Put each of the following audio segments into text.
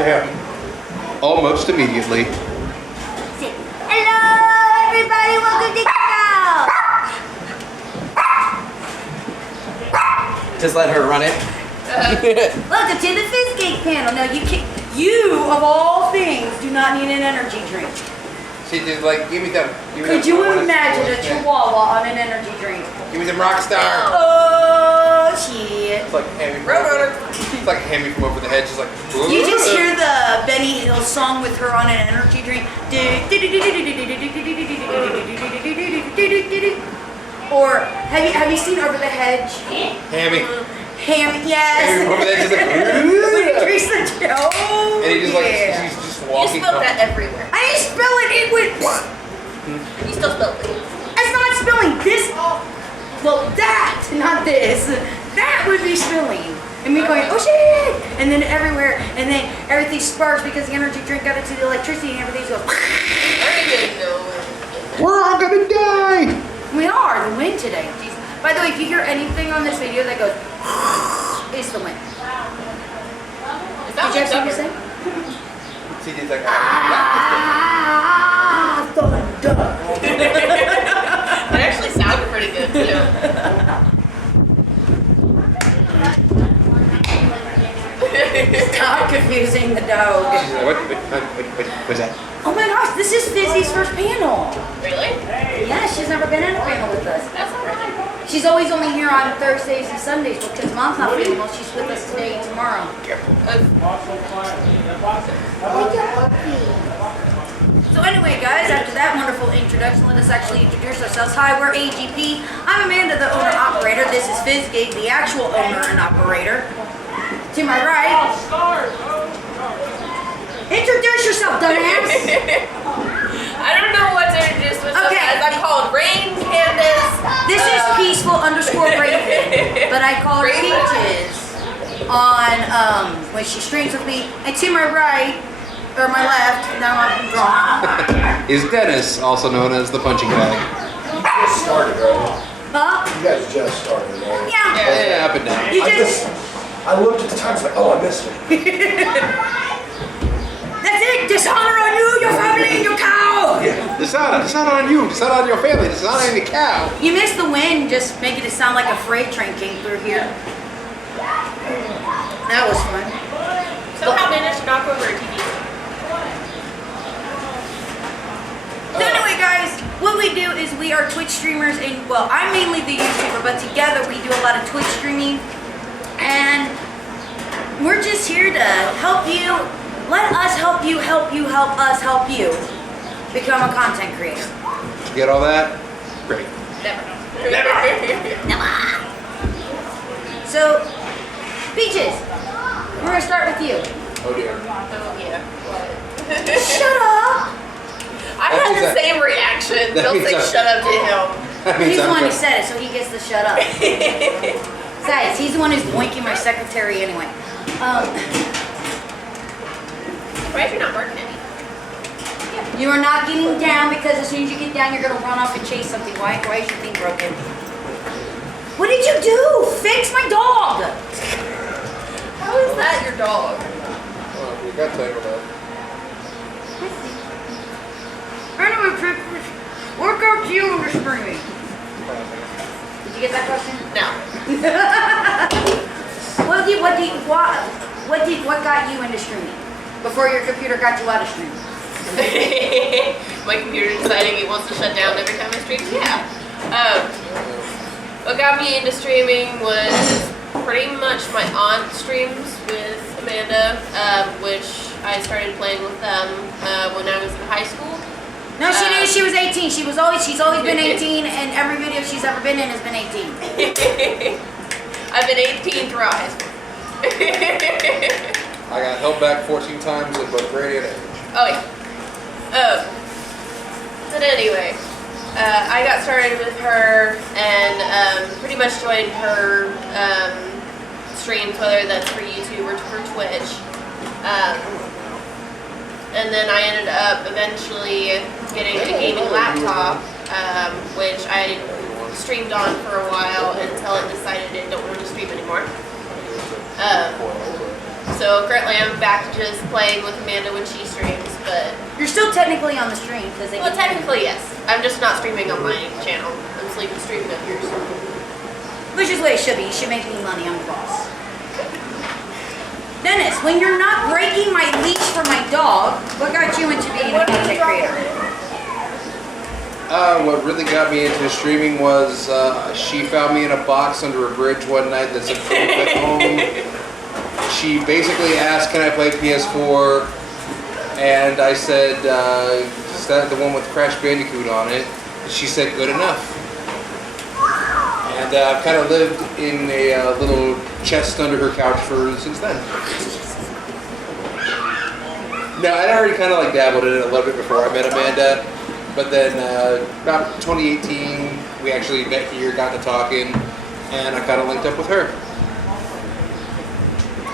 Yeah. Almost immediately. Hello, everybody. Welcome to Geek Out. Just let her run it. Welcome to the Fizz Cake panel. No, you can't. You, of all things, do not need an energy drink. She just like, give me them. Could you imagine a chihuahua on an energy drink? Give me some Rockstar. Oh, shit. It's like Hammy from over, it's like Hammy from over the hedge. She's like, You just hear the Benny Hill song with her on an energy drink. Or have you seen Over the Hedge? Hammy. Ham, yes. Hammy from over the hedge is like, When he drinks the Joe. and he just like, Yeah. he's just You walking. spilled that everywhere. I didn't spill it. It went. You still spilled it. It's not spilling. This. Well, that, not this. That would be spilling. And me going, oh shit! And then everywhere, and then everything sparks because the energy drink got into the electricity and everything goes. I didn't know. We're all gonna die. We are the wind today. Jeez. By the way, if you hear anything on this video that goes, it's the wind. Is Did you have something to say? See, he's like, Ah, thunder. It actually sounded pretty good too. Stop confusing the dog. what's that? Oh my gosh, this is Fizzy's first panel. Really? Yeah, she's never been in a panel with us. That's alright. She's always only here on Thursdays and Sundays because Mom's not feeling well. She's with us today and tomorrow. So anyway, guys, after that wonderful introduction, let us actually introduce ourselves. Hi, we're AGP. I'm Amanda, the owner-operator. This is Fizzgate, the actual owner and operator. To my right. Introduce yourself, dumbass. I don't know what to introduce myself as. I'm called Rain Candace. This is peaceful_Raven, but I call her Peaches on when she streams with me. And to my right, or my left, now I'm wrong. Is Dennis, also known as the punching bag. You just started, right? Huh? You guys just started, right? Yeah. Yeah, up and down. You I just. I looked at the time, I was like, oh, I missed it. That's it. Dishonor on you, your family, and your cow. Dishonor on you, dishonor on your family, dishonor on the cow. You missed the wind, just making it sound like a freight train came through here. That was fun. Somehow managed to knock over a TV. So anyway, guys, what we do is we are Twitch streamers, and well, I'm mainly the YouTuber, but together we do a lot of Twitch streaming, and we're just here to help you. Let us help you, help us help you become a content creator. Get all that? Great. Never. So, Peaches, we're gonna start with you. Oh, dear. Oh yeah. Shut up! I had the same reaction. That Don't means say I'm- shut up to him. He's the one who good. said it, so he gets to shut up. Guys, he's the one who's boinking my secretary anyway. Why is you not working any? You are not getting down because as soon as you get down, you're gonna run off and chase something. Why is your thing broken? What did you do? Fix my dog! How is that your dog? Oh, we got tangled up. Anyway, Peaches, work out to you in the streaming. Did you get that question? No. What got you into streaming? Before your computer got you out of streaming? My computer deciding it wants to shut down every time I stream. Yeah. What got me into streaming was pretty much my aunt streams with Amanda, which I started playing with them when I was in high school. No, she didn't. She was 18. She's always been 18, and every video she's ever been in has been 18. I've been 18 throughout high school. I got held back 14 times in both grade and age. Oh yeah. But anyway, I got started with her and pretty much joined her streams, whether that's for YouTube or for Twitch. And then I ended up eventually getting a gaming laptop, which I streamed on for a while until it decided it don't want to stream anymore. So currently I'm back to just playing with Amanda when she streams, but... You're still technically on the stream because Well, technically, yes. I'm just not streaming on my channel. I'm streaming up yours. Which is the way it should be. You should make me money. I'm the boss. Dennis, when you're not breaking my leash for my dog, what got you into being a content creator? What really got me into streaming was she found me in a box under a bridge one night that said "Proof at home." She basically asked, "Can I play PS4?" And I said, "Is that the one with Crash Bandicoot on it?" She said, "Good enough." And I've kind of lived in a little chest under her couch since then. No, I'd already kind of like dabbled in it a little bit before I met Amanda. But then about 2018, we actually met here, got to talking, and I kind of linked up with her.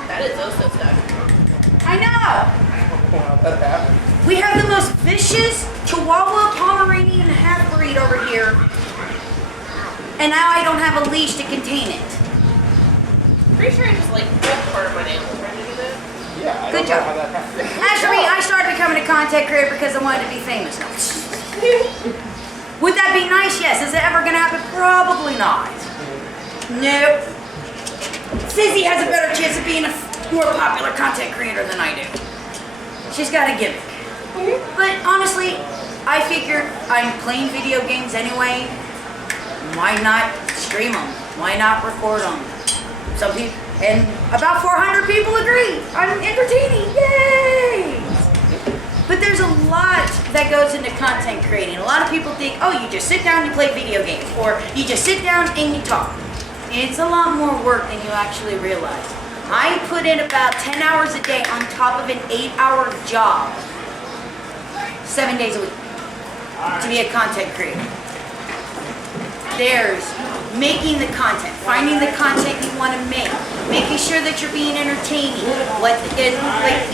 That is also stuck. I know! Wow, that happened. We have the most vicious Chihuahua Pomeranian half-breed over here. And now I don't have a leash to contain it. Pretty sure I just like broke part of my nail trying to do that. Yeah, I Good don't know job. how that happened. Actually, I started becoming a content creator because I wanted to be famous. Would that be nice? Yes. Is it ever going to happen? Probably not. Nope. Sizzy has a better chance of being a more popular content creator than I do. She's got a gimmick. But honestly, I figured I'm playing video games anyway. Why not stream them? Why not record them? Some people, and about 400 people agree. I'm entertaining. Yay! But there's a lot that goes into content creating. A lot of people think, oh, you just sit down and you play video games, or you just sit down and you talk. It's a lot more work than you actually realize. I put in about 10 hours a day on top of an 8-hour job, 7 days a week, to be a content creator. There's making the content, finding the content you want to make, making sure that you're being entertaining,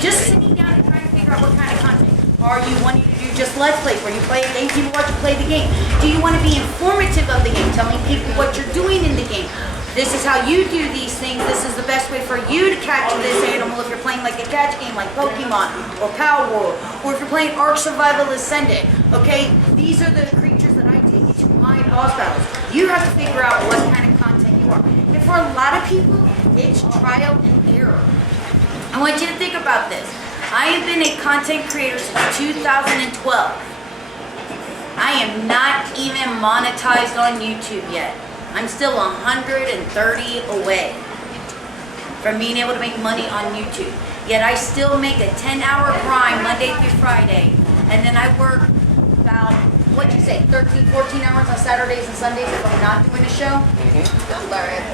just sitting down and trying to figure out what kind of content. Are you wanting to do just Let's Plays where you play a game, people watch you play the game? Do you want to be informative of the game, telling people what you're doing in the game? This is how you do these things. This is the best way for you to catch this animal if you're playing like a catch game like Pokemon or Power World, or if you're playing Ark Survival Ascended. Okay, these are the creatures that I take into my boss battles. You have to figure out what kind of content you are. And for a lot of people, it's trial and error. I want you to think about this. I have been a content creator since 2012. I am not even monetized on YouTube yet. I'm still 130 away from being able to make money on YouTube. Yet I still make a 10-hour grind Monday through Friday. And then I work about, what'd you say, 13, 14 hours on Saturdays and Sundays if I'm not doing a show? Sounds about right.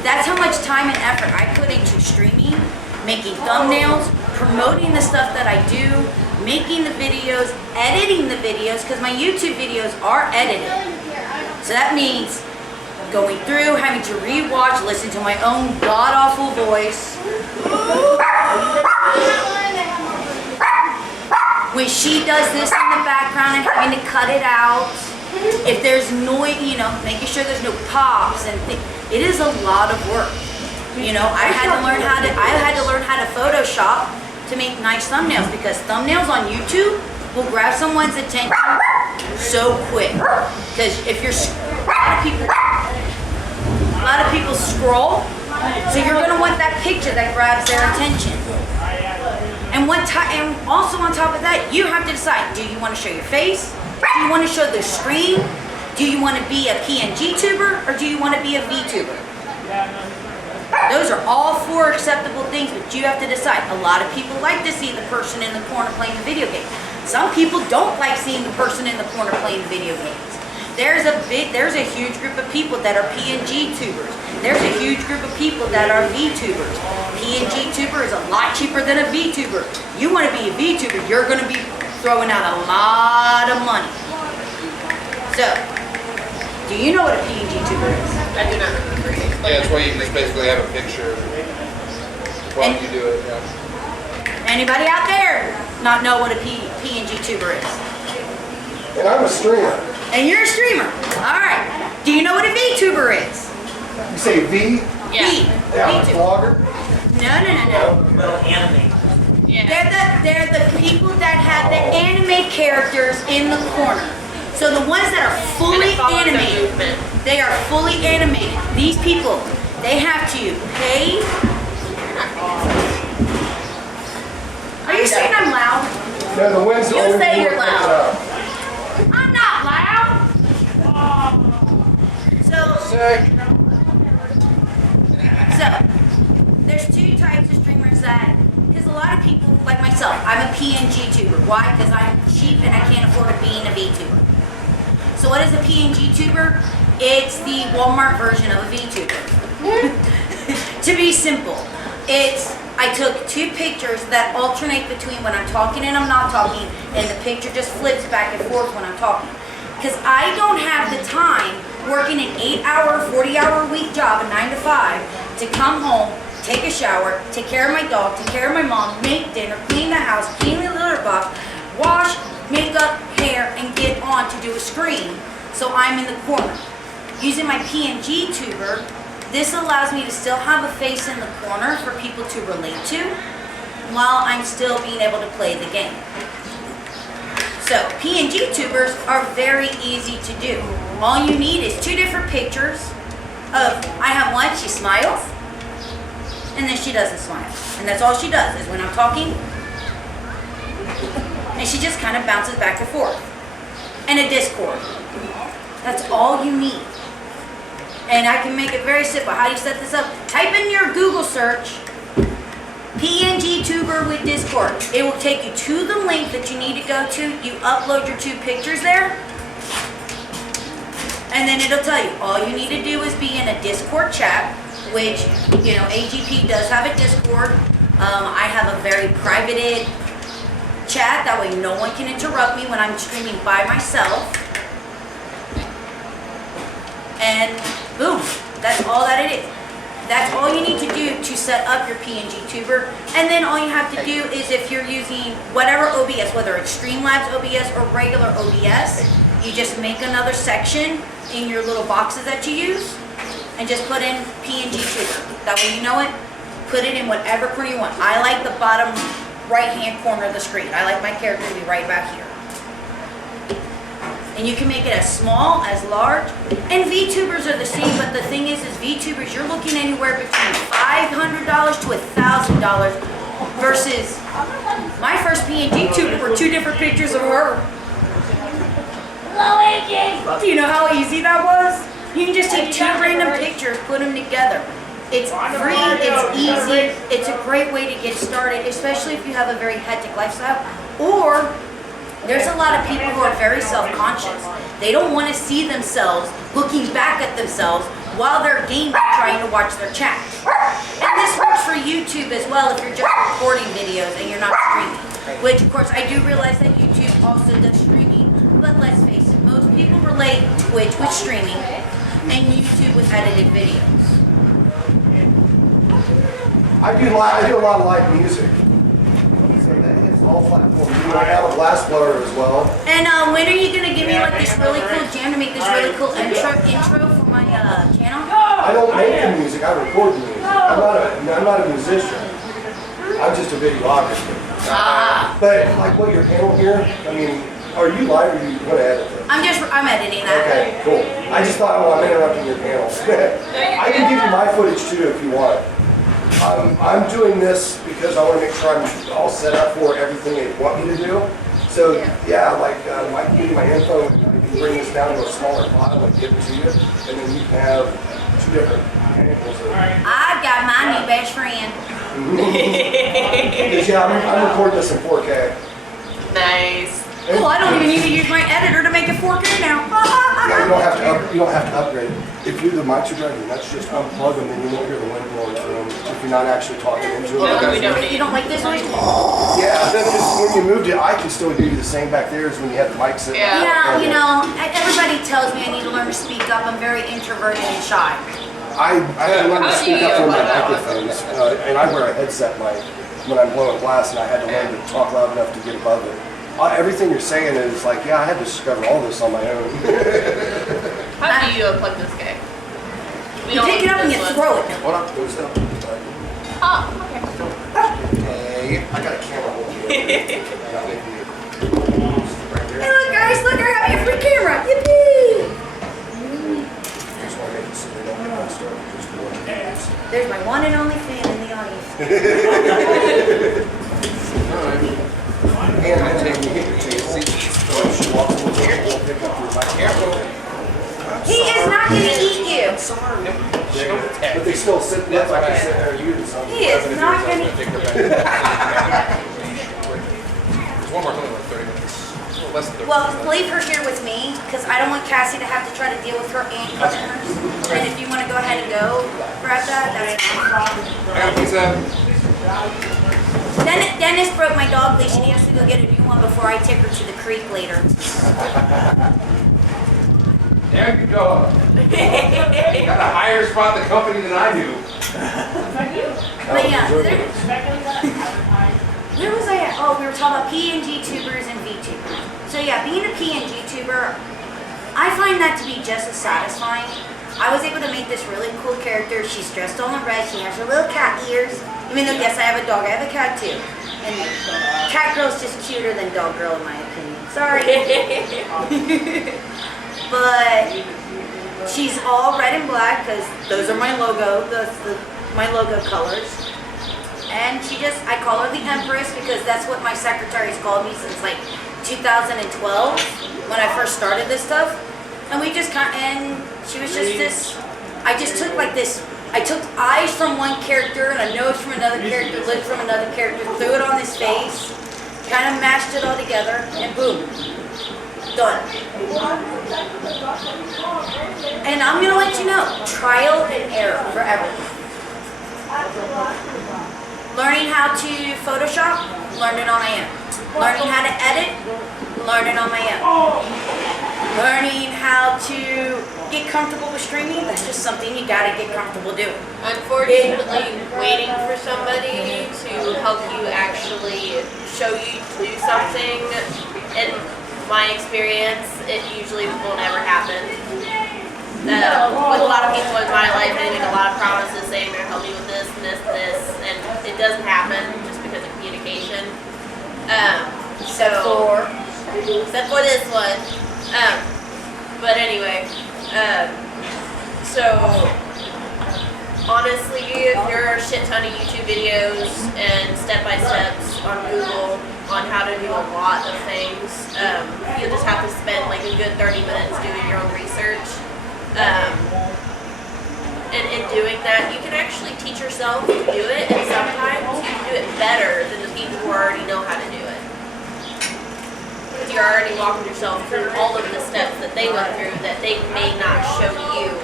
That's how much time and effort I put into streaming, making thumbnails, promoting the stuff that I do, making the videos, editing the videos, because my YouTube videos are edited. So that means going through, having to rewatch, listen to my own god-awful voice. When she does this in the background and having to cut it out. If there's noise, making sure there's no pops and things. It is a lot of work. I had to learn how to Photoshop to make nice thumbnails, because thumbnails on YouTube will grab someone's attention so quick. Because if you're a lot of people scroll, so you're going to want that picture that grabs their attention. And also on top of that, you have to decide, do you want to show your face? Do you want to show the screen? Do you want to be a PNG tuber, or do you want to be a VTuber? Those are all 4 acceptable things, but you have to decide. A lot of people like to see the person in the corner playing the video game. Some people don't like seeing the person in the corner playing video games. There's a huge group of people that are PNG tubers. There's a huge group of people that are VTubers. PNG tuber is a lot cheaper than a VTuber. You want to be a VTuber, you're going to be throwing out a lot of money. So, do you know what a PNG tuber is? I do not remember. Yeah, it's where you just basically have a picture while you do it. Yeah. Anybody out there not know what a PNG tuber is? And I'm a streamer. And you're a streamer. All right. Do you know what a VTuber is? You say V? Yeah. V. Yeah, I'm a VTuber. vlogger. No. Little anime. Yeah. They're the people that have the anime characters in the corner. So the ones that are And fully it follows the animated, movement. they are fully animated. These people, they have to pay. Are you saying I'm loud? No, the wind's You only say more you're picking loud. up. I'm not loud. Sick. So, there's two types of streamers that, because a lot of people, like myself, I'm a PNG tuber. Why? Because I'm cheap and I can't afford being a VTuber. So what is a PNG tuber? It's the Walmart version of a VTuber. To be simple, I took two pictures that alternate between when I'm talking and I'm not talking, and the picture just flips back and forth when I'm talking. Because I don't have the time working an 8-hour, 40-hour week job, a 9 to 5, to come home, take a shower, take care of my dog, take care of my mom, make dinner, clean the house, clean the litter box, wash, makeup, hair, and get on to do a screen. So I'm in the corner. Using my PNG tuber, this allows me to still have a face in the corner for people to relate to, while I'm still being able to play the game. So PNG tubers are very easy to do. All you need is two different pictures of, I have one, she smiles, and then she doesn't smile. And that's all she does, is when I'm talking, and she just kind of bounces back and forth. And a Discord. That's all you need. And I can make it very simple. How do you set this up? Type in your Google search, PNG tuber with Discord. It will take you to the link that you need to go to. You upload your two pictures there. And then it'll tell you, all you need to do is be in a Discord chat, which, you know, AGP does have a Discord. I have a very privated chat, that way no one can interrupt me when I'm streaming by myself. And boom, that's all that it is. That's all you need to do to set up your PNG tuber. And then all you have to do is, if you're using whatever OBS, whether it's Streamlabs OBS or regular OBS, you just make another section in your little boxes that you use and just put in PNG tuber. That way you know it, put it in whatever corner you want. I like the bottom right-hand corner of the screen. I like my character to be right back here. And you can make it as small, as large. And VTubers are the same, but the thing is VTubers, you're looking anywhere between $500 to $1,000 versus my first PNG tuber were two different pictures of her. Do you know how easy that was? You can just take two random pictures, put them together. It's free, it's easy, it's a great way to get started, especially if you have a very hectic lifestyle. Or there's a lot of people who are very self-conscious. They don't want to see themselves looking back at themselves while they're gaming, trying to watch their chat. And this works for YouTube as well if you're just recording videos and you're not streaming. Which, of course, I do realize that YouTube also does streaming, but let's face it, most people relate Twitch with streaming and YouTube with edited videos. I do a lot of live music. So that hits all platforms. I have a blast blower as well. And when are you gonna give me like this really cool jam to make this really cool intro for my channel? I don't make the music, I record the music. I'm not a musician. I'm just a videographer. But like what you're handling here, I mean, are you live or are you gonna edit this? I'm editing that. Okay, cool. I just thought, oh, I'm interrupting your panel. I can give you my footage too if you want. I'm doing this because I want to make sure I'm all set up for everything they want me to do. So yeah, like I can give you my info and I can bring this down to a smaller file and give it to you, and then you can have two different angles. I've got my new best friend. Yeah, I'm recording this in 4K. Nice. Cool, I don't even need to use my editor to make it 4K now. Yeah, you don't have to upgrade. If you're the mics are running, that's just unplug them, and you won't hear the wind blowing through them if you're not actually talking into them. No, we don't need. You don't like this one? Yeah, then just when you moved it, I can still hear you the same back there as when you had the mic sitting. Yeah. Yeah, you know, everybody tells me I need to learn to speak up. I'm very introverted and shy. I had to learn to How do speak you up through my know that? microphones, and I wear a headset mic when I'm blowing glass, and I had to learn to talk loud enough to get above it. Everything you're saying is like, yeah, I had to discover all this on my own. How do you unplug this guy? We You pick it up and you this one. throw it. Hold on, go step. Oh, okay. Hey. I got a camera holding it. Hey, look, guys, look, I have a free camera. Yippee! I just want to make it so they don't get messed up. Just one games. There's my one and only fan in the audience. And I take she walks over to the whole pick up your mic. Careful. He is not going to eat you. Sorry. But they still sit there like I sit there and you do something. He is not going to. There's one more, it's only like 30 minutes. A little less than 30 Well, minutes. leave her here with me because I don't want Cassie to have to try to deal with her and customers. And if you want to go ahead and go grab that, that's fine. I got a pizza. Dennis broke my dog leash and he has to go get a new one before I take her to the creek later. There you go. Got a higher spot in the company than I do. But yeah, where was I at? Oh, we were talking about PNG tubers and VTubers. So yeah, being a PNG tuber, I find that to be just as satisfying. I was able to make this really cool character. She's dressed all in red. She has her little cat ears. Even though, yes, I have a dog. I have a cat too. And cat girl's just cuter than dog girl in my opinion. Sorry. But she's all red and black because those are my logo, my logo colors. And she just, I call her the Empress because that's what my secretary's called me since like 2012 when I first started this stuff. And we just and she was just this, I just took like this, I took eyes from one character and a nose from another character, lips from another character, threw it on his face, kind of mashed it all together, and boom, done. And I'm gonna let you know, trial and error forever. Learning how to Photoshop, learning on my own. Learning how to edit, learning on my own. Learning how to get comfortable with streaming, that's just something you gotta get comfortable doing. Unfortunately, waiting for somebody to help you actually show you to do something, in my experience, it usually will never happen. With a lot of people in my life, they make a lot of promises saying they're going to help me with this and this and this, and it doesn't happen just because of communication. Except for this one. But anyway, so honestly, there are a shit ton of YouTube videos and step-by-steps on Google on how to do a lot of things. You just have to spend like a good 30 minutes doing your own research. And in doing that, you can actually teach yourself to do it, and sometimes you can do it better than the people who already know how to do it. Because you're already walking yourself through all of the steps that they went through that they may not show you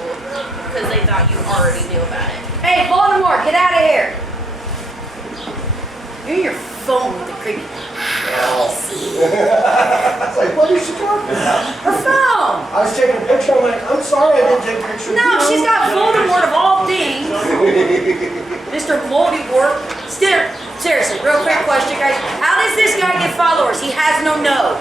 because they thought you already knew about it. hey, Baltimore, get out of here. You're in your phone with the creepy. I was like, what is she talking about? Her phone. I was taking a picture. I'm like, I'm sorry I didn't take a picture. No, she's got Voldemort of all things. Mr. Moldywort. Seriously, real quick question, guys. How does this guy get followers? He has no nose.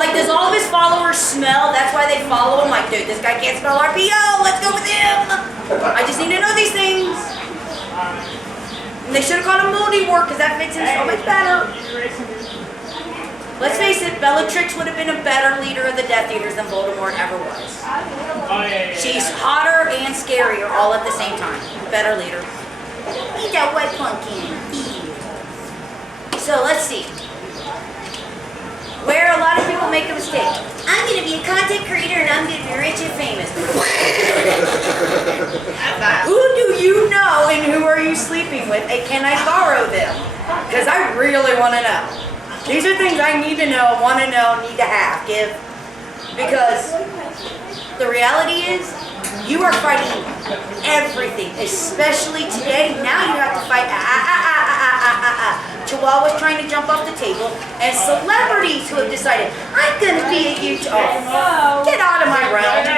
Like, does all of his followers smell? That's why they follow him. Like, dude, this guy can't smell RPO. Let's go with him. I just need to know these things. And they should have called him Moldywort because that fits him so much better. Let's face it, Bellatrix would have been a better leader of the Death Eaters than Voldemort ever was. She's hotter and scarier all at the same time. Better leader. Eat that white pumpkin. So let's see. Where a lot of people make a mistake. I'm going to be a content creator and I'm going to be rich and famous. Who do you know and who are you sleeping with? And can I borrow them? Because I really want to know. These are things I need to know, want to know, need to have, give. Because the reality is, you are fighting everything, especially today. Now you have to fight chihuahuas trying to jump off the table, and celebrities who have decided, I'm going to be a YouTuber. Get out of my realm.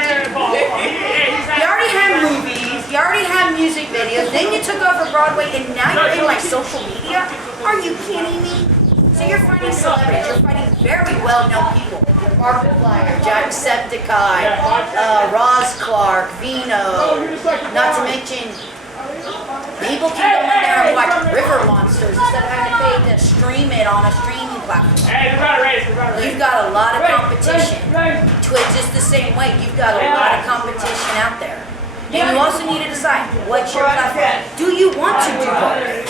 You already have movies, you already have music videos, then you took over Broadway, and now you're in my social media? Are you kidding me? So you're fighting celebrities, you're fighting very well-known people. Markiplier, Jacksepticeye, Roz Clark, Vino, not to mention People can go in there and watch river monsters instead of having to pay to stream it on a streaming platform. You've got a lot of competition. Twitch is the same way. You've got a lot of competition out there. And you also need to decide what's your platform. Do you want to do both?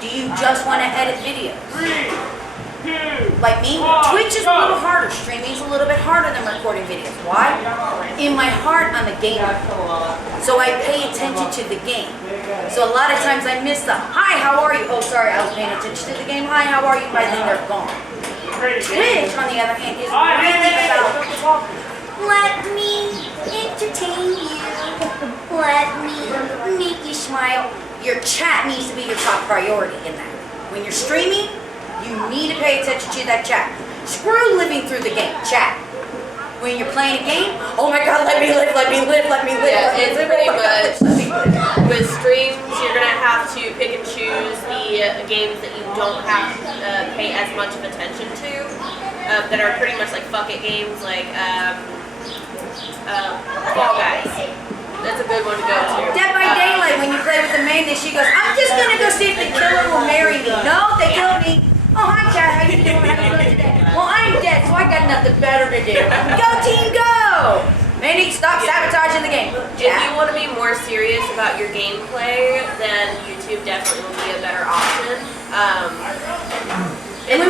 Do you just want to edit videos? Like me, Twitch is a little harder. Streaming is a little bit harder than recording videos. Why? In my heart, I'm a gamer. So I pay attention to the game. So a lot of times I miss the, hi, how are you? Oh, sorry, I was paying attention to the game. Hi, how are you? By then they're gone. Twitch, on the other hand, is really about, let me entertain you. Let me make you smile. Your chat needs to be your top priority in that. When you're streaming, you need to pay attention to that chat. Screw living through the game, chat. When you're playing a game, oh my God, let me live, let me live, let me live. Yeah, let me it's live, pretty oh my God, much, with streams, you're going to have to pick and choose the games that you don't have to pay as much of attention to, that are pretty much like fuck it games, like Fall Guys. That's a good one to go to. Dead by Daylight, when you play with the main, she goes, I'm just gonna go see if the killer will marry me. No, they killed me. Oh, hi, Chad, how you doing? How you doing today? Well, I'm dead, so I got nothing better to do. Go, team, go! Mandy, stop sabotaging the game. If you want to be more serious about your gameplay, then YouTube definitely will be a better option. And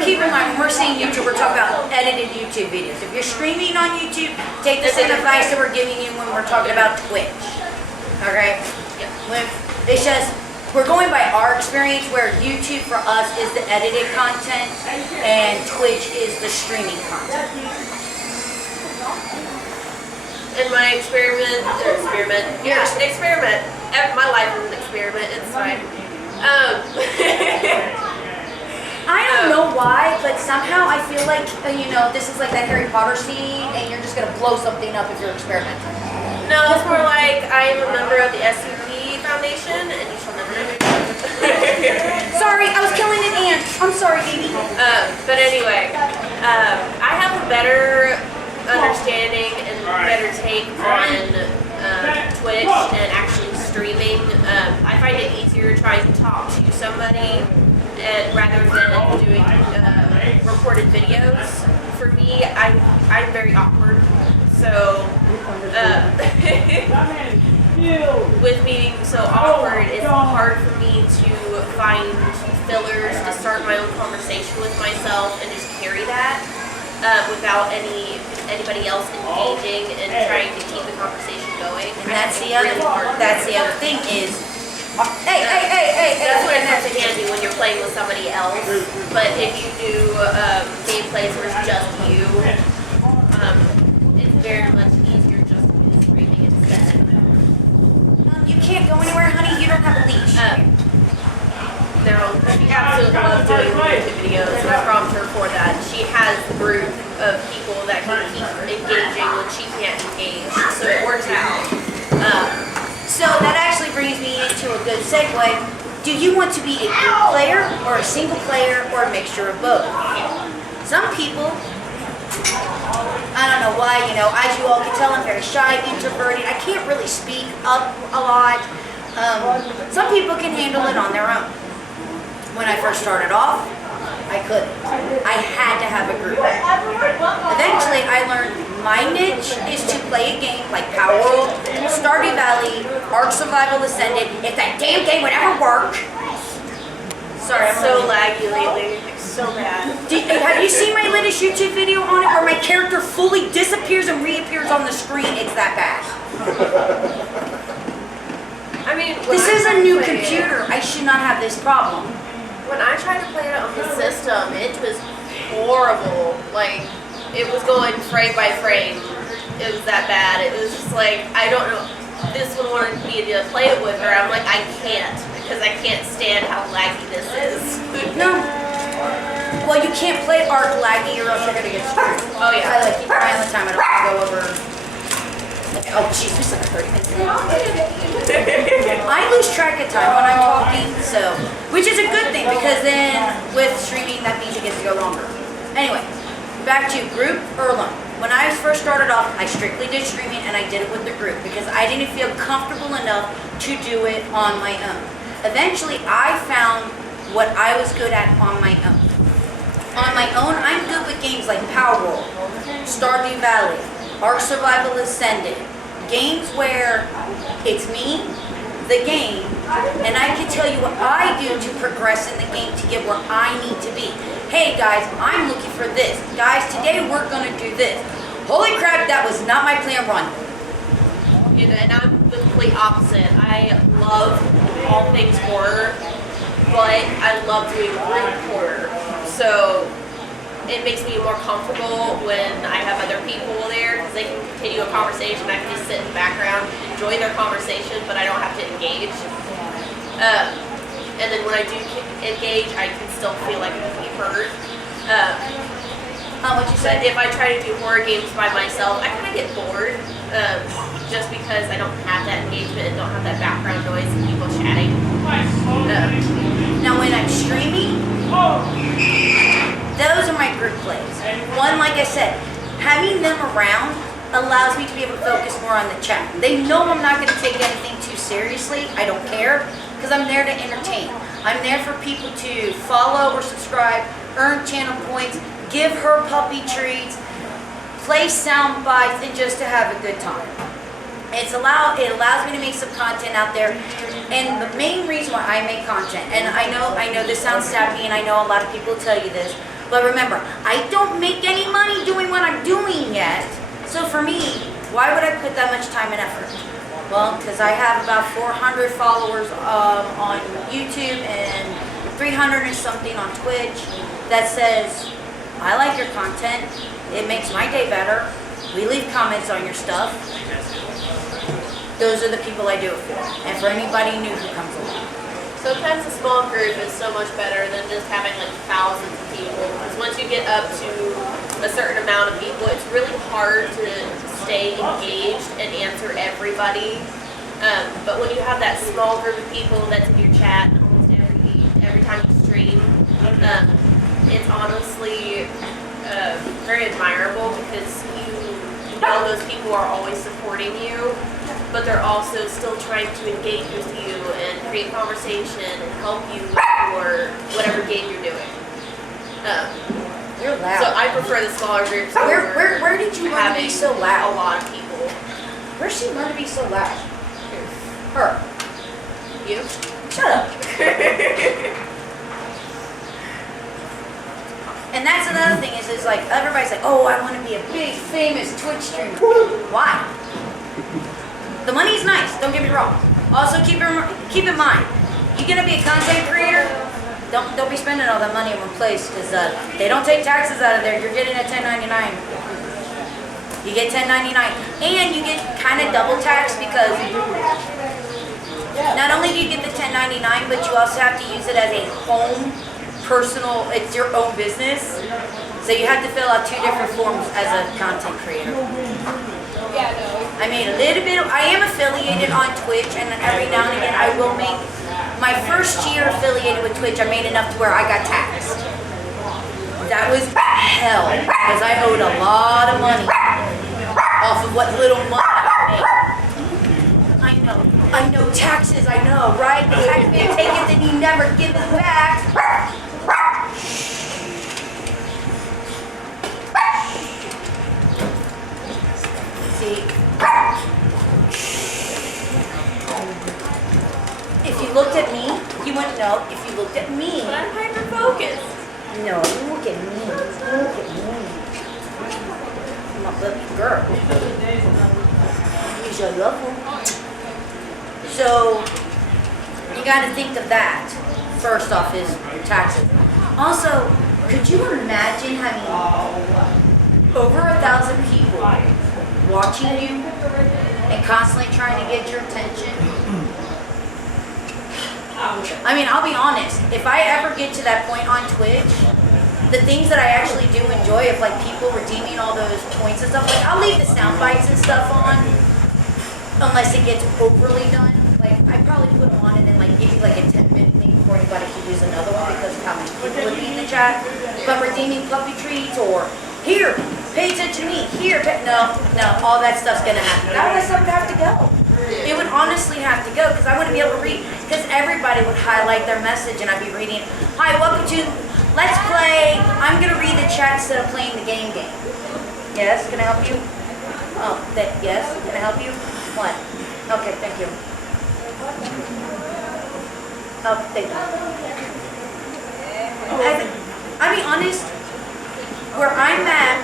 keep in mind, when we're seeing YouTube, we're talking about edited YouTube videos. If you're streaming on YouTube, take the same advice that we're giving you when we're talking about Twitch. Okay? It's just, we're going by our experience where YouTube for us is the edited content and Twitch is the streaming content. In my experiment. My life is an experiment. It's fine. I don't know why, but somehow I feel like, this is like that Harry Potter scene and you're just going to blow something up if you're experimenting. No, it's more like I am a member of the SCP Foundation and you shall never know. Sorry, I was killing an ant. I'm sorry, baby. But anyway, I have a better understanding and better take on Twitch and actually streaming. I find it easier trying to talk to somebody and rather than doing recorded videos. For me, I'm very awkward. So with me being so awkward, it's hard for me to find fillers to start my own conversation with myself and just carry that without anybody else engaging and trying to keep the conversation going. And that's the other thing is, hey. That's what it comes in handy when you're playing with somebody else. But if you do gameplays where it's just you, it's very much easier just to do streaming instead. You can't go anywhere, honey. You don't have a leash. She absolutely loves doing YouTube videos, and I prompt her for that. She has a group of people that can keep engaging when she can't engage, so it works out. So that actually brings me into a good segue. Do you want to be a group player, or a single player, or a mixture of both? Some people, I don't know why, as you all can tell, I'm very shy, introverted. I can't really speak up a lot. Some people can handle it on their own. When I first started off, I couldn't. I had to have a group. Eventually, I learned my niche is to play a game like Power World, Stardew Valley, Ark Survival Ascended, if that damn game would ever work. Sorry, I'm so laggy lately. It's so bad. Have you seen my latest YouTube video on it where my character fully disappears and reappears on the screen? It's that bad. I mean, this is a new computer. I should not have this problem. When I tried to play it on the system, it was horrible. Like, it was going frame by frame. It was that bad. It was just like, I don't know. This one wanted me to play it with her. I'm like, I can't, because I can't stand how laggy this is. No. Well, you can't play Ark laggy or else you're going to get stuck. Oh, yeah. I keep trying all the time. I don't want to go over. Oh, jeez, we still have 30 minutes. I lose track of time when I'm talking, which is a good thing because then with streaming that means it gets to go longer. Anyway, back to group or alone. When I first started off, I strictly did streaming and I did it with the group because I didn't feel comfortable enough to do it on my own. Eventually, I found what I was good at on my own. On my own, I'm good with games like Power World, Stardew Valley, Ark Survival Ascended, games where it's me, the game, and I can tell you what I do to progress in the game to get where I need to be. Hey guys, I'm looking for this. Guys, today we're gonna do this. Holy crap, that was not my plan, run. And I'm the complete opposite. I love all things horror, but I love doing group horror. So it makes me more comfortable when I have other people there because they can continue a conversation. I can just sit in the background, enjoy their conversation, but I don't have to engage. And then when I do engage, I can still feel like I can be heard. What you said? But if I try to do horror games by myself, I kind of get bored just because I don't have that engagement and don't have that background noise and people chatting. Now when I'm streaming, those are my group plays. One, like I said, having them around allows me to be able to focus more on the chat. They know I'm not going to take anything too seriously. I don't care because I'm there to entertain. I'm there for people to follow or subscribe, earn channel points, give her puppy treats, play sound bites, and just to have a good time. It allows me to make some content out there, and the main reason why I make content, and I know this sounds sappy, and I know a lot of people tell you this, but remember, I don't make any money doing what I'm doing yet. So for me, why would I put that much time and effort? Well, because I have about 400 followers on YouTube and 300 and something on Twitch that says, I like your content, it makes my day better, we leave comments on your stuff. Those are the people I do it for, and for anybody new who comes along. Sometimes a small group is so much better than just having like thousands of people. Because once you get up to a certain amount of people, it's really hard to stay engaged and answer everybody. But when you have that small group of people that's in your chat almost every time you stream, it's honestly very admirable because you know those people are always supporting you, but they're also still trying to engage with you and create conversation and help you for whatever game you're doing. You're loud. So I prefer the smaller groups. Where did you learn to be so A loud? lot of people. Where'd she learn to be so loud? Her. You? Shut up. And that's another thing is like everybody's like, oh, I want to be a big famous Twitch streamer. Why? The money's nice. Don't get me wrong. Also, keep in mind, you're gonna be a content creator. Don't be spending all that money in one place because they don't take taxes out of there. You're getting a 1099. You get 1099, and you get kind of double taxed because not only do you get the 1099, but you also have to use it as a home. Personal, it's your own business, so you have to fill out 2 different forms as a content creator. I made a little bit I am affiliated on Twitch, and every now and again I will make, my first year affiliated with Twitch, I made enough to where I got taxed. That was hell, because I owed a lot of money off of what little money I made. I know taxes, I know, right? The taxman take it, then he never give it back. See, if you looked at me, you wouldn't know. If you looked at me, But I'm hyper focused. no, you look at me. Look at me. I'm a little girl. Use your love one. So you got to think of that. First off is taxes. Also, could you imagine having over 1,000 people watching you and constantly trying to get your attention? I mean, I'll be honest. If I ever get to that point on Twitch, the things that I actually do enjoy of like people redeeming all those points and stuff, like I'll leave the sound bites and stuff on unless it gets overly done. Like I probably put them on and then like give you like a 10-minute thing before anybody can use another one because of how many people would be in the chat. But redeeming puppy treats or Here, pay attention to me. Here, no, all that stuff's gonna happen. All that stuff would have to go. It would honestly have to go because I wouldn't be able to read because everybody would highlight their message and I'd be reading it. Hi, welcome to Let's Play. I'm gonna read the chat instead of playing the game. Yes, can I help you? Oh, yes, can I help you? What? Okay, thank you. Oh, thank you. I'll be honest, where I'm at,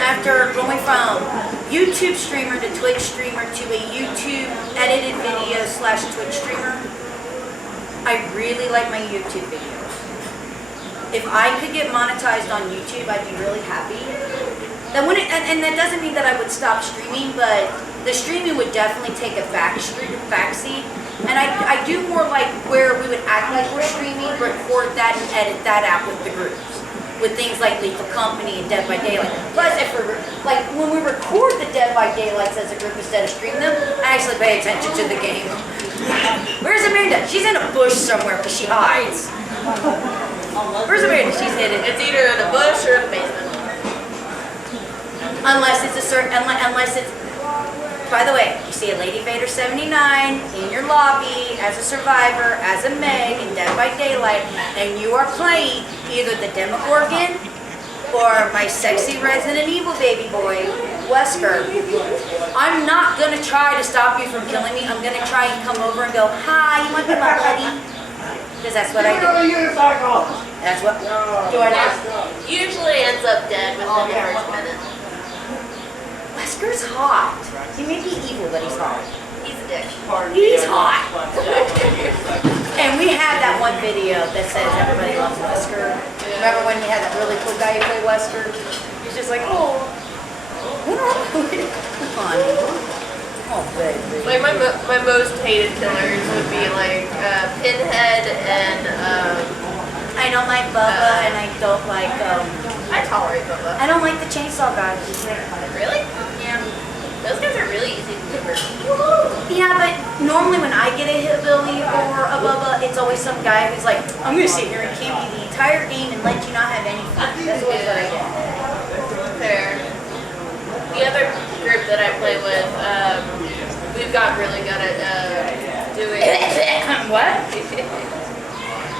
after going from YouTube streamer to Twitch streamer to a YouTube edited video / Twitch streamer, I really like my YouTube videos. If I could get monetized on YouTube, I'd be really happy. That wouldn't, and that doesn't mean that I would stop streaming, but the streaming would definitely take a backseat. And I do more like where we would act like we're streaming, record that and edit that out with the groups. With things like Lethal Company and Dead by Daylight. Plus, if we're, like, when we record the Dead by Daylights as a group instead of stream them, I actually pay attention to the game. Where's Amanda? She's in a bush somewhere because she hides. Where's Amanda? She's hidden. It's either in a bush or in the basement. Unless it's a certain, unless it's, by the way, you see a Lady Vader 79 in your lobby as a survivor, as a Meg in Dead by Daylight, and you are playing either the Demogorgon or my sexy Resident Evil baby boy, Wesker. I'm not gonna try to stop you from killing me. I'm gonna try and come over and go, hi, you want to be my buddy? Because that's what I do. That's what, do I not? Usually ends up dead within the first minute. Wesker's hot. He may be evil, but he's hot. He's a dick. He's hot. And we had that one video that says everybody loves Wesker. Remember when we had that really cool guy who played Wesker? He's just like, oh, what are we? Come on. Oh, baby. Like my most hated killers would be like Pinhead and I don't like Bubba and I don't like I tolerate Bubba. I don't like the chainsaw guy. Really? Yeah. Those guys are really easy to convert. Yeah, but normally when I get a hillbilly or a Bubba, it's always some guy who's like, I'm gonna sit here and camp you the entire game and let you not have any fun. That's always what I get. Fair. The other group that I play with, we've got really good at doing. What?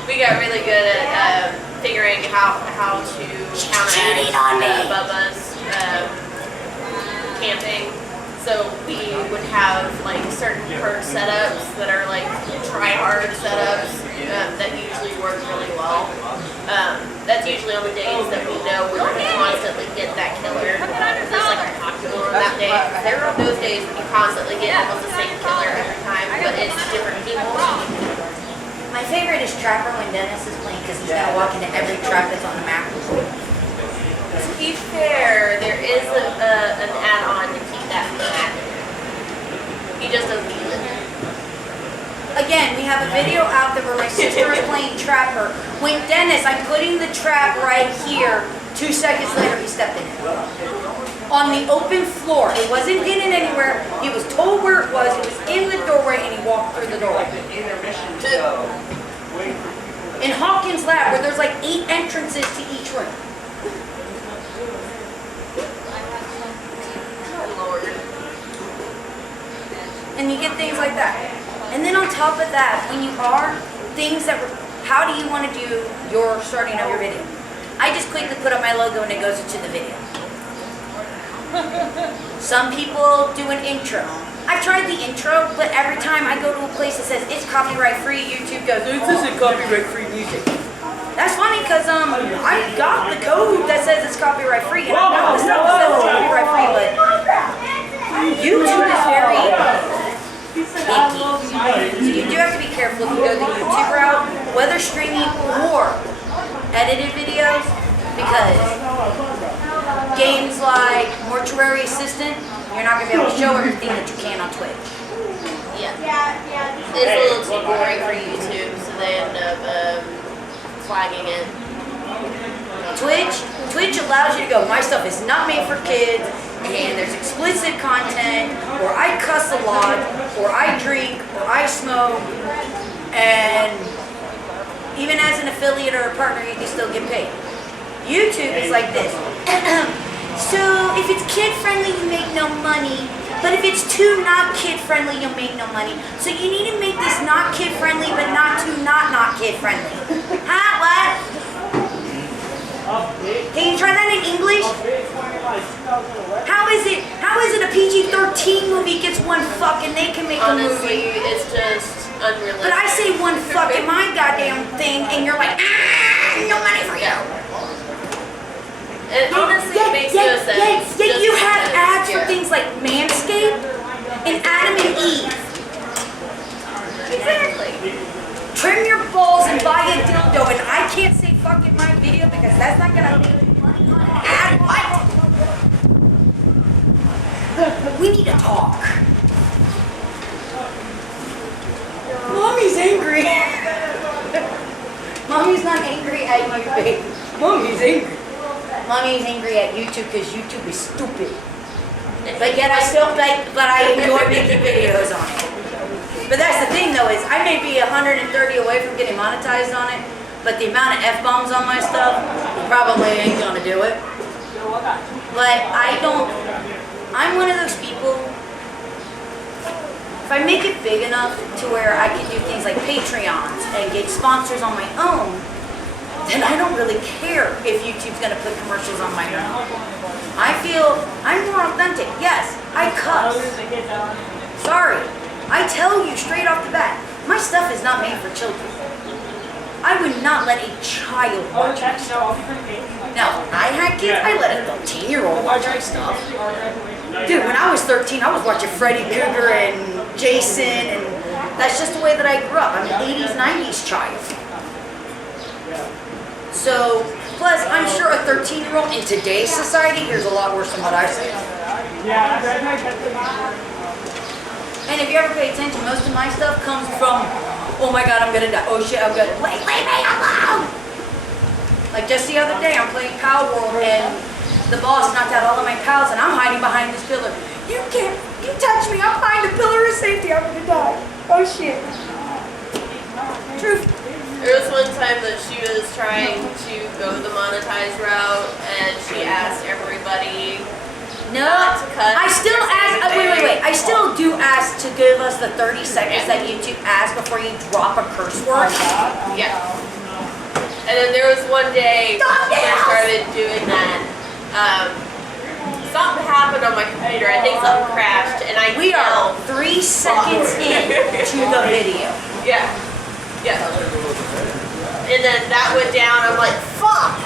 We got really good at figuring how to counteract Bubba's camping. So we would have like certain perk setups that are like try-hard setups that usually work really well. That's usually on the days that we know we're going to constantly get that killer. There's like a popular on that day. There are those days we can constantly get almost the same killer every time, but it's different people. My favorite is Trapper when Dennis is playing because he's going to walk into every trap that's on the map. To be fair, there is an add-on to keep that from happening. He just doesn't use it. Again, we have a video out there where my sister is playing Trapper. When Dennis, I'm putting the trap right here. 2 seconds later, he stepped in it. On the open floor. It wasn't hidden anywhere. He was told where it was. It was in the doorway, and he walked through the doorway. In Hawkins' lab, where there's like 8 entrances to each room. Lord. And you get things like that. And then on top of that, when you are things that, how do you want to do your starting of your video? I just quickly put up my logo and it goes into the video. Some people do an intro. I've tried the intro, but every time I go to a place that says it's copyright free, YouTube goes, this isn't copyright free music. That's funny because I got the code that says it's copyright free, and I got the stuff that says it's copyright free, but YouTube is very picky. So you do have to be careful if you go the YouTube route, whether streaming or edited videos, because games like Mortuary Assistant, you're not going to be able to show everything that you can on Twitch. Yeah. It's a little too boring for YouTube, so they end up flagging it. Twitch allows you to go, my stuff is not made for kids, and there's explicit content, or I cuss a lot, or I drink, or I smoke, and even as an affiliate or a partner, you can still get paid. YouTube is like this. So if it's kid friendly, you make no money. But if it's too not kid friendly, you'll make no money. So you need to make this not kid friendly, but not too not kid friendly. Huh? What? Can you try that in English? How is it a PG-13 movie gets one fuck and they can make a movie? Honestly, it's just unrealistic. But I say one fuck in my goddamn thing and you're like, no money for you. It honestly makes no sense. Yet you have ads for Yeah. things like Manscaped and Adam and Eve. Exactly. Trim your balls and buy a dildo, and I can't say fuck in my video because that's not gonna make money on an ad. What? We need to talk. Mommy's angry. Mommy's not angry at you, babe. Mommy's angry. Mommy's angry at YouTube because YouTube is stupid. But yet I enjoy making videos on it. But that's the thing though, is I may be 130 away from getting monetized on it, but the amount of F-bombs on my stuff probably ain't gonna do it. But I'm one of those people, if I make it big enough to where I can do things like Patreons and get sponsors on my own, then I don't really care if YouTube's gonna put commercials on my own. I feel I'm more authentic. Yes, I cuss. Sorry. I tell you straight off the bat, my stuff is not made for children. I would not let a child watch my stuff. Now, when I had kids, I let a 13-year-old watch my stuff. Dude, when I was 13, I was watching Freddy Krueger and Jason, and that's just the way that I grew up. I'm an 80s, 90s child. So, plus, I'm sure a 13-year-old in today's society hears a lot worse than what I say. And if you ever pay attention, most of my stuff comes from, oh my god, I'm gonna die. Oh shit, I'm gonna leave me alone. Like just the other day, I'm playing Power World and the boss knocked out all of my pals and I'm hiding behind this pillar. You touch me, I'm behind the pillar of safety, I'm gonna die. Oh shit. Truth. There was one time that she was trying to go the monetized route and she asked everybody No, not to cut. I still ask, wait. I still do ask to give us the 30 seconds that YouTube asks before you drop a curse word. Yeah. And then there was one day when I started doing that. Something happened on my computer. I think something crashed, and We are 3 seconds in to the video. Yeah. Yeah. And then that went down. I'm like, fuck.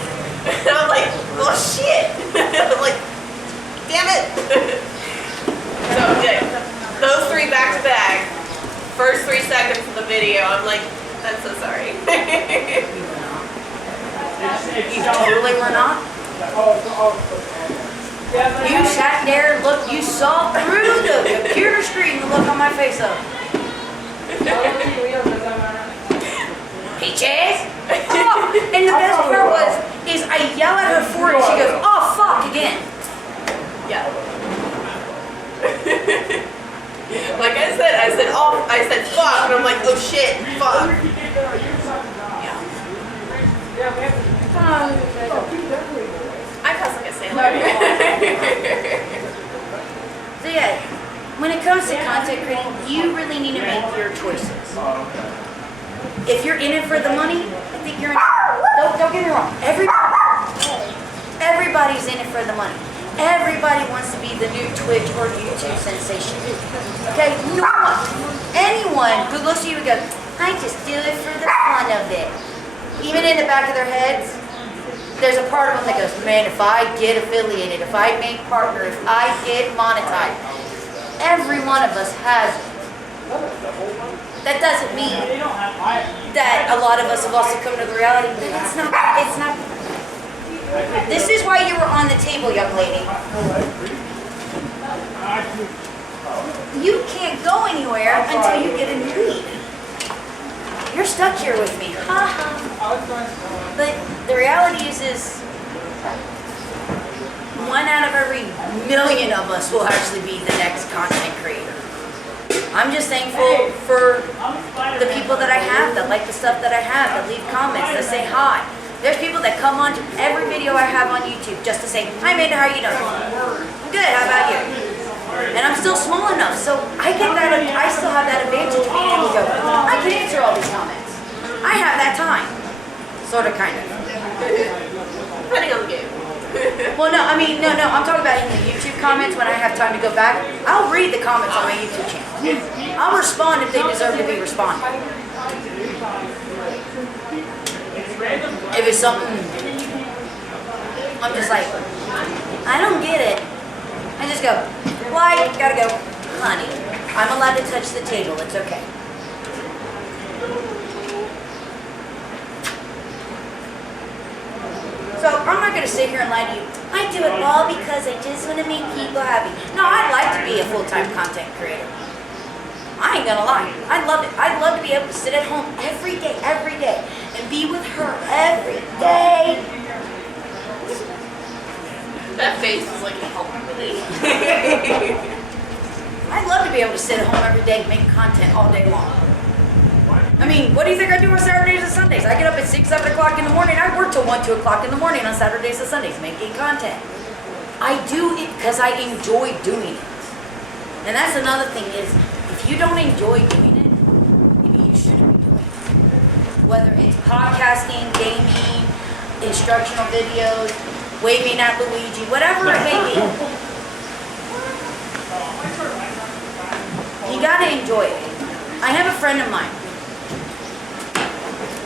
And I'm like, oh shit. I'm like, damn it. So yeah, those 3 back to back. First 3 seconds of the video, I'm like, I'm so sorry. You totally were not. You sat there, look, you saw through the computer screen the look on my face of. Peaches? Oh, and the best part is I yell at her for it, she goes, oh fuck, again. Yeah. Like I said fuck, and I'm like, oh shit, fuck. I cuss like a sailor. So yeah, when it comes to content creating, you really need to make your choices. If you're in it for the money, I think you're in it. Don't get me wrong. Everybody's in it for the money. Everybody wants to be the new Twitch or YouTube sensation. Okay? No one, anyone who looks at you and goes, I just do it for the fun of it. Even in the back of their heads, there's a part of them that goes, man, if I get affiliated, if I make partner, if I get monetized, every one of us has it. That doesn't mean that a lot of us have also come to the reality that it's not. This is why you were on the table, young lady. You can't go anywhere until you get a new lead. You're stuck here with me. But the reality is 1 out of every million of us will actually be the next content creator. I'm just thankful for the people that I have that like the stuff that I have, that leave comments, that say hi. There's people that come on to every video I have on YouTube just to say, "Hi Amanda, how are you doing?" "I'm good, how about you?" And I'm still small enough, so I get that. I still have that advantage of being able to go, I can answer all these comments. I have that time, sort of, kind of. Depending on the game. Well, no, I mean, no, I'm talking about in the YouTube comments when I have time to go back. I'll read the comments on my YouTube channel. I'll respond if they deserve to be responded. If it's something, I'm just like, I don't get it. I just go, like, gotta go, honey, I'm allowed to touch the table, it's okay. So I'm not gonna sit here and lie to you. I do it all because I just want to make people happy. No, I'd like to be a full-time content creator. I ain't gonna lie. I love it. I'd love to be able to sit at home every day, and be with her every day. That face is like helping. I'd love to be able to sit at home every day and make content all day long. I mean, what do you think I do on Saturdays and Sundays? I get up at 6, 7 o'clock in the morning. I work till 1, 2 o'clock in the morning on Saturdays and Sundays making content. I do it because I enjoy doing it. And that's another thing is, if you don't enjoy doing it, maybe you shouldn't be doing it. Whether it's podcasting, gaming, instructional videos, waving at Luigi, whatever it may be. You gotta enjoy it. I have a friend of mine.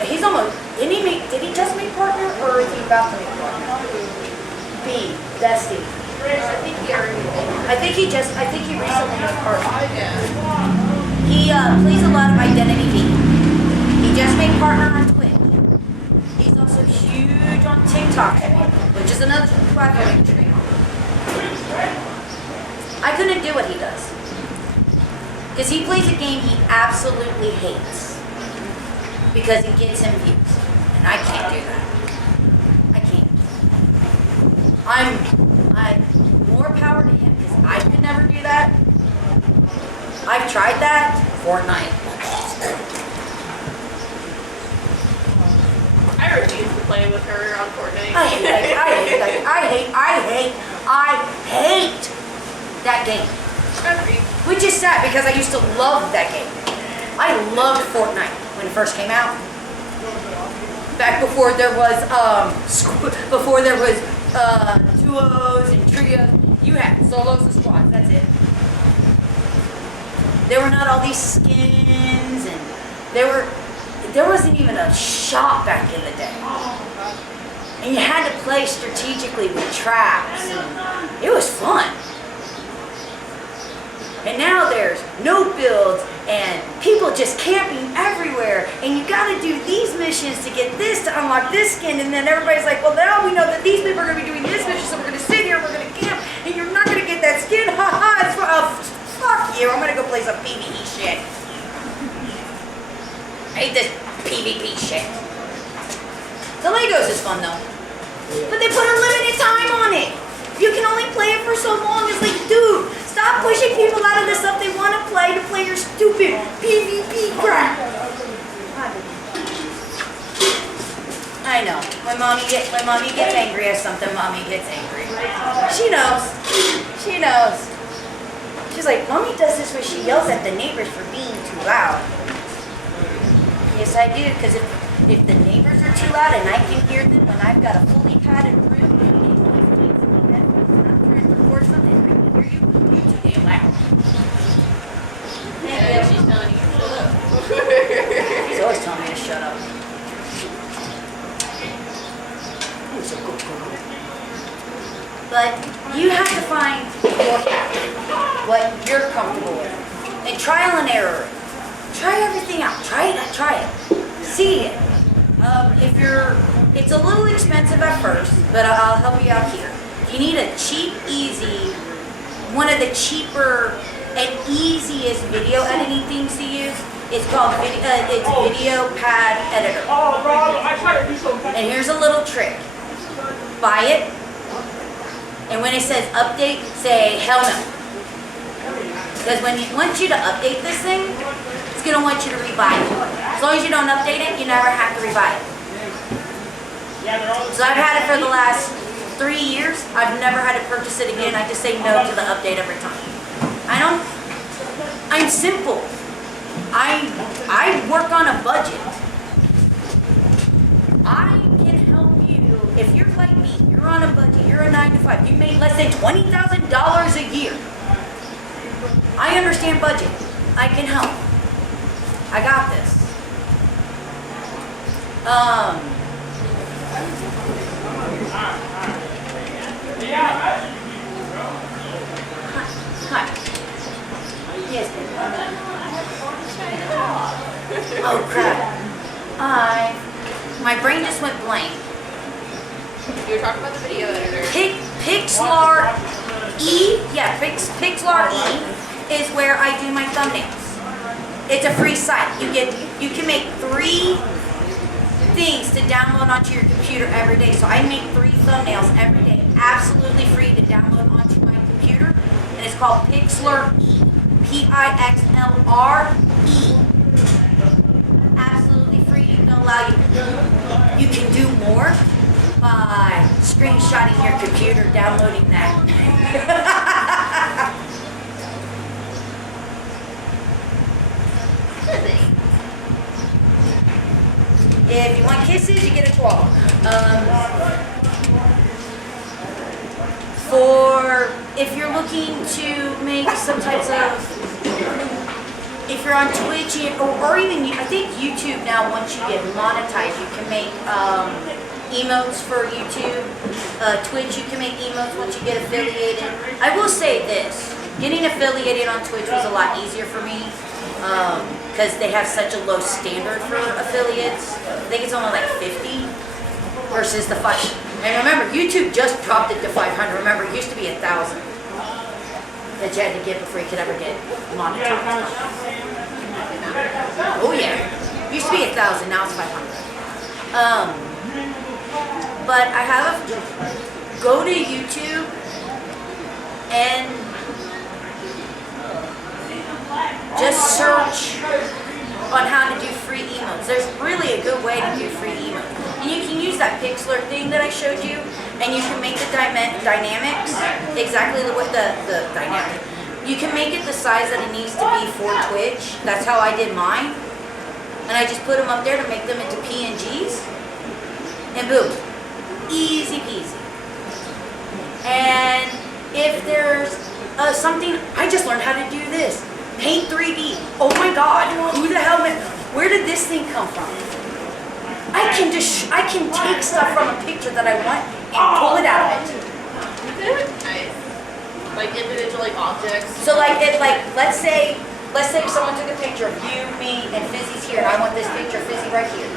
He's almost, did he just make partner or is he about to make partner? B, bestie. I think he already did. I think he recently made partner. He plays a lot of Identity V. He just made partner on Twitch. He's also huge on TikTok, which is another platform to stream on. I couldn't do what he does. Because he plays a game he absolutely hates. Because it gets him views. And I can't do that. I can't. I'm more power to him because I could never do that. I've tried that. Fortnite. I refuse to play with her on Fortnite. I hate that game. Which is sad because I used to love that game. I loved Fortnite when it first came out. Back before there was duos and trios. You had solos and squads, that's it. There were not all these skins and there wasn't even a shop back in the day. And you had to play strategically with traps and it was fun. And now there's no builds and people just camping everywhere. And you gotta do these missions to get this to unlock this skin. And then everybody's like, well, now we know that these people are gonna be doing this mission, so we're gonna sit here, we're gonna camp, and you're not gonna get that skin. Ha ha, fuck you, I'm gonna go play some PvE shit. I hate this PvP shit. The Legos is fun though. But they put a limited time on it. You can only play it for so long. It's like, dude, stop pushing people out of the stuff they want to play your stupid PvP crap. I know. When mommy gets angry at something, mommy gets angry. She knows. She knows. She's like, mommy does this when she yells at the neighbors for being too loud. Yes, I do, because if the neighbors are too loud and I can hear them when I've got a fully padded room and I'm trying to record something, I can hear you too damn loud. Yeah, she's telling you to shut up. She's always telling me to shut up. But you have to find what you're comfortable with. And trial and error. Try everything out. Try it. See it. It's a little expensive at first, but I'll help you out here. If you need a cheap, easy, one of the cheaper and easiest video editing things to use, it's called Video Pad Editor. Oh, Rob, I try to do something. And here's a little trick. Buy it, and when it says update, say hell no. Because when it wants you to update this thing, it's going to want you to rebuy it. As long as you don't update it, you never have to rebuy it. So I've had it for the last 3 years. I've never had to purchase it again. I just say no to the update every time. I'm simple. I work on a budget. I can help you. If you're like me, you're on a budget, you're a 9 to 5, you make less than $20,000 a year. I understand budget. I can help. I got this. Hi. Yes, baby. Oh crap. My brain just went blank. You were talking about the video editor. Pixlr E is where I do my thumbnails. It's a free site. You can make 3 things to download onto your computer every day. So I make 3 thumbnails every day, absolutely free to download onto my computer, and it's called Pixlr E. Pixlr E. Absolutely free to allow you. You can do more by screenshotting your computer, downloading that. If you want kisses, you get a 12. If you're looking to make some types of, if you're on Twitch or even I think YouTube now, once you get monetized, you can make emotes for YouTube. Twitch, you can make emotes once you get affiliated. I will say this, getting affiliated on Twitch was a lot easier for me because they have such a low standard for affiliates. I think it's only like 50 versus the 5. And remember, YouTube just dropped it to 500. Remember, it used to be 1,000 that you had to get before you could ever get monetized. Oh yeah, it used to be 1,000. Now it's 500. But I have go to YouTube and just search on how to do free emotes. There's really a good way to do free emotes. And you can use that Pixlr thing that I showed you, and you can make the dynamics exactly what the dynamic. You can make it the size that it needs to be for Twitch. That's how I did mine. And I just put them up there to make them into PNGs. And boom. Easy peasy. And if there's something, I just learned how to do this. Paint 3D. Oh my God, who the hell, where did this thing come from? I can take stuff from a picture that I want and pull it out of it. Nice. Like individual objects. So let's say someone took a picture of you, me, and Fizzy's here, and I want this picture of Fizzy right here.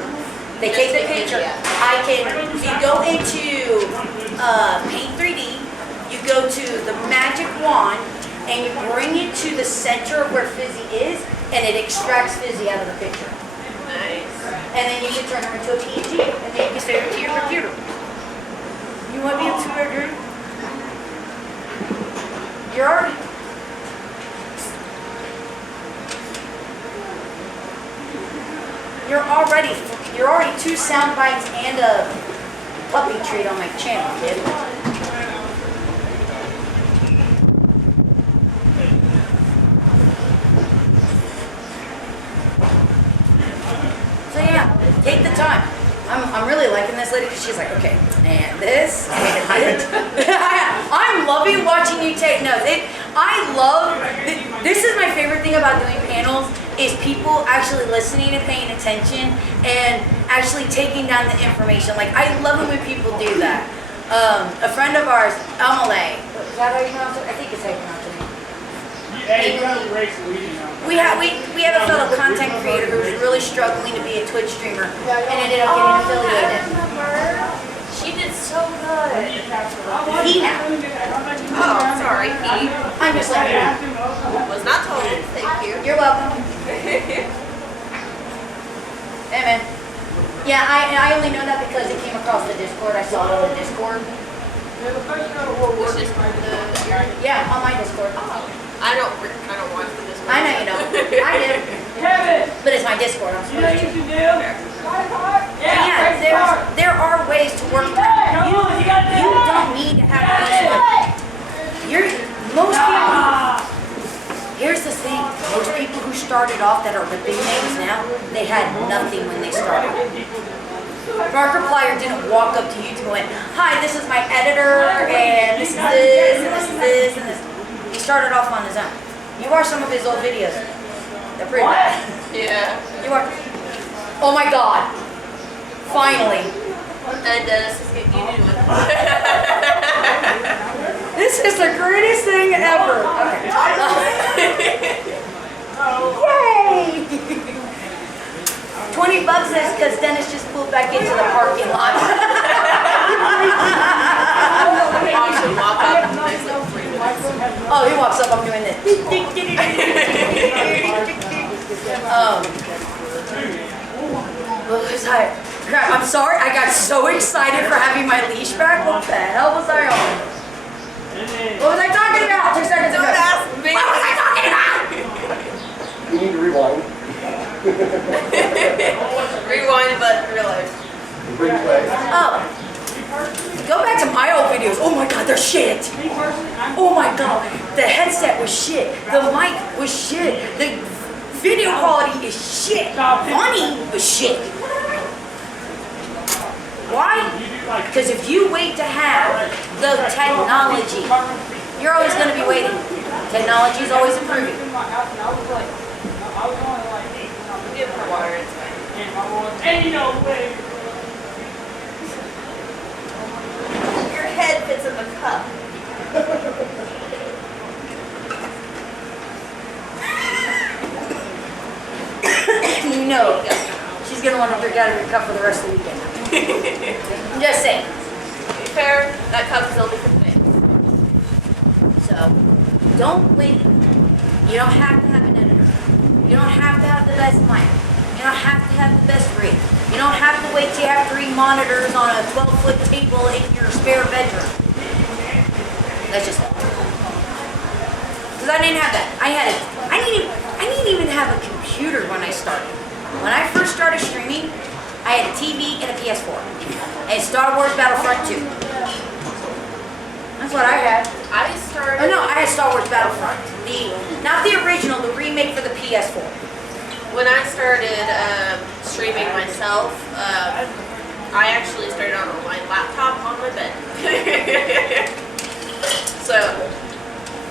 They take the picture. So you go into Paint 3D, you go to the magic wand, and you bring it to the center of where Fizzy is, and it extracts Fizzy out of the picture. Nice. And then you can turn her into a PNG, and then you can save it to your computer. You want to be in super dream? You're already 2 sound bites and a puppy treat on my channel, kid. So yeah, take the time. I'm really liking this lady because she's like, okay, and this, and I'm loving watching you take notes. This is my favorite thing about doing panels is people actually listening and paying attention and actually taking down the information. Like, I love it when people do that. A friend of ours, Amelie, is that how you pronounce it? I think it's how you pronounce it. We have a fellow content creator who's really struggling to be a Twitch streamer and ended up getting affiliated. She did so good. Pina. Oh, sorry, Pete. I'm just like, Was not told. Thank you. you're welcome. Hey man. Yeah, I only know that because it came across the Discord. I saw it on the Discord. Which is Yeah, on my Discord. I don't watch the Discord. I know you don't. I do. But it's my Discord. I'm You know supposed you to. can do? Yeah, there are ways to work around. You don't need to have this one. Most people. Here's the thing. Most people who started off that are the big names now, they had nothing when they started. Markiplier didn't walk up to YouTube and went, "Hi, this is my editor, and this is this, and this is this, and this." He started off on his own. You watch some of his old videos. They're pretty bad. Yeah. You watch. Oh my God. Finally. And Dennis is getting you with This is the greatest thing ever. Okay. Yay! $20 is because Dennis just pulled back into the parking lot. Mom should walk up in the next like 3 minutes. Oh, he walks up, I'm doing this. What was I? Crap, I'm sorry, I got so excited for having my leash back. What the hell was I on? What was I talking about 2 seconds ago? Don't ask me. What was I talking about? You need to rewind. Rewind, but real life. Replay. Oh. Go back to my old videos. Oh my God, they're shit. Oh my God, the headset was shit. The mic was shit. The video quality is shit. Funny was shit. Why? Because if you wait to have the technology, you're always going to be waiting. Technology is always improving. Give her water, it's fine. And you know, wait. Your head fits in the cup. You know, she's going to want to drink out of your cup for the rest of the weekend. I'm just saying. To be fair, that cup's still different things. So, don't wait. You don't have to have an editor. You don't have to have the best mic. You don't have to have the best rig. You don't have to wait till you have 3 monitors on a 12-foot table in your spare bedroom. That's just because I didn't have that. I didn't even have a computer when I started. When I first started streaming, I had a TV and a PS4. And Star Wars Battlefront 2. That's what I had. I started. Oh no, I had Star Wars Battlefront. Not the original, the remake for the PS4. When I started streaming myself, I actually started on my laptop on my bed. So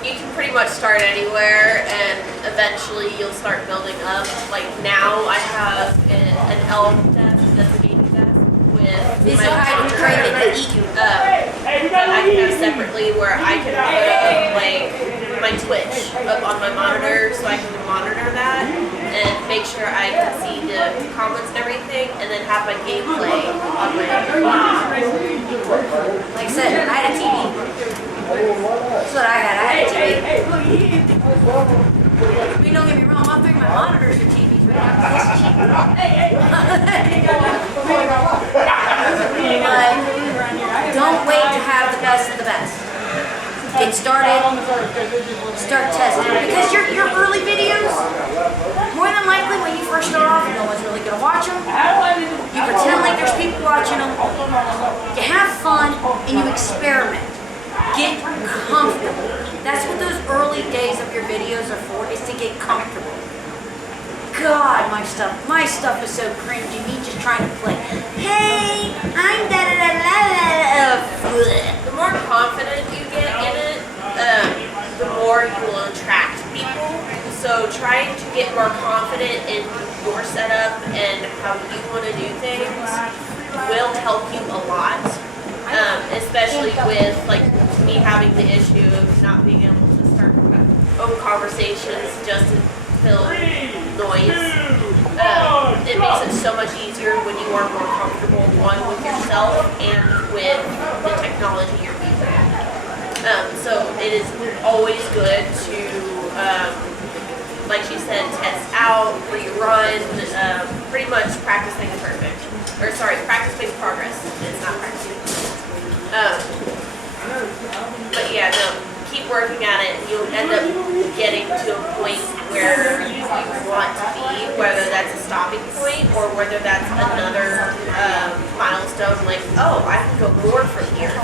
you can pretty much start anywhere, and eventually you'll start building up. Like now, I have an elf desk that's a gaming desk with This my is how you train it to eat you. but I can have separately where I can put up like my Twitch up on my monitor, so I can monitor that and make sure I can see the comments and everything, and then have my gameplay on my other monitor. Like I said, I had a TV. That's what I had. I had a TV. I mean, don't get me wrong, I'm thinking my monitors are TVs, but not this cheap. But don't wait to have the best of the best. Get started, start testing. Because your early videos, more than likely when you first start off, no one's really going to watch them. You pretend like there's people watching them. You have fun and you experiment. Get comfortable. That's what those early days of your videos are for, is to get comfortable. God, my stuff is so cringy. Me just trying to play. Hey, I'm da da da da da. The more confident you get in it, the more you will attract people. So trying to get more confident in your setup and how you want to do things will help you a lot. Especially with like me having the issue of not being able to start open conversations just to fill noise. It makes it so much easier when you are more comfortable, one, with yourself and with the technology you're using. So it is always good to, like she said, test out, rerun, pretty much practice makes perfect. Or sorry, practice makes progress. It's not practicing. But yeah, no, keep working at it. You'll end up getting to a point where you want to be, whether that's a or whether that's another milestone, like, oh, I can go more from here.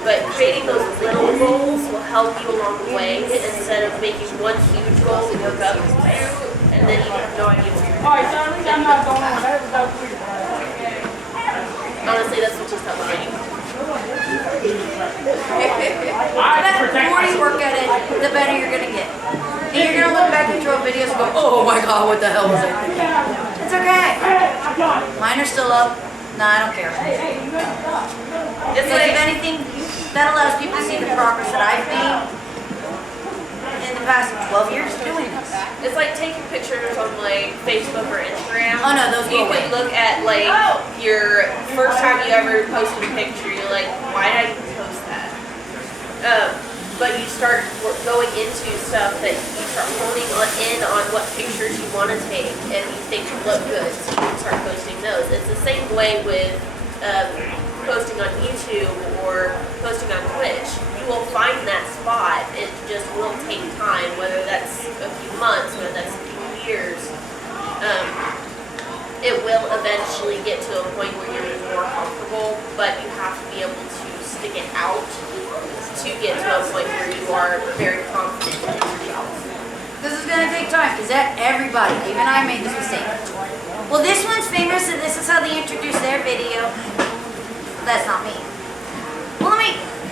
But creating those little goals will help you along the way instead of making one huge goal to work up to, and then you have no idea where you're Alright, so at least I'm not going on. That was that quick. Honestly, that's what just helps me. The more you work at it, the better you're gonna get. And you're gonna look back at your old videos and go, oh my god, what the hell was I thinking? It's okay. Mine are still up. Nah, I don't care. It's Because like, if anything, that allows people to see the progress that I've made in the past 12 years doing this. it's like taking pictures on like Facebook or Instagram. Oh no, those You go away. could look at like your first time you ever posted a picture. You're like, why did I even post that? But you start going into stuff that you start honing in on what pictures you want to take and you think look good, so you can start posting those. It's the same way with posting on YouTube or posting on Twitch. You will find that spot. It just will take time, whether that's a few months, whether that's a few years. It will eventually get to a point where you're more comfortable, but you have to be able to stick it out to get to a point where you are very confident in yourself. This is gonna take time because everybody, even I made this mistake. Well, this one's famous and this is how they introduce their video. That's not me. Well,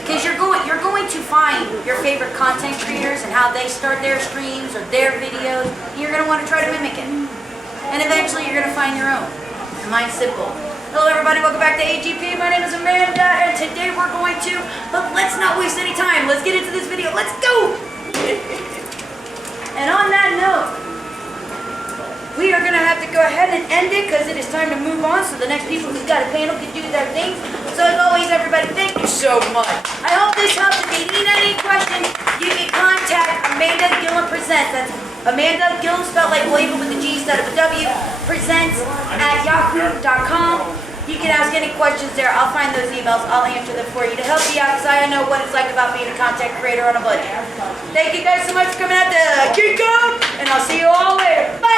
because you're going to find your favorite content creators and how they start their streams or their videos. And you're gonna want to try to mimic it, and eventually you're gonna find your own. And mine's simple. Hello everybody, welcome back to AGP. My name is Amanda, and today we're going to, but let's not waste any time. Let's get into this video. Let's go! And on that note, we are going to have to go ahead and end it because it is time to move on so the next people who've got a panel can do their thing. So as always, everybody, thank you so much. I hope this helps. If you need any questions, you can contact Amanda Gilliam Presents. That's Amanda Gilliam, spelled like William with a G instead of a W, presents at yahoo.com. You can ask any questions there. I'll find those emails. I'll answer them for you to help you out because I know what it's like about being a content creator on a budget. Thank you guys so much for coming out to Geek Out, and I'll see you all later. Bye!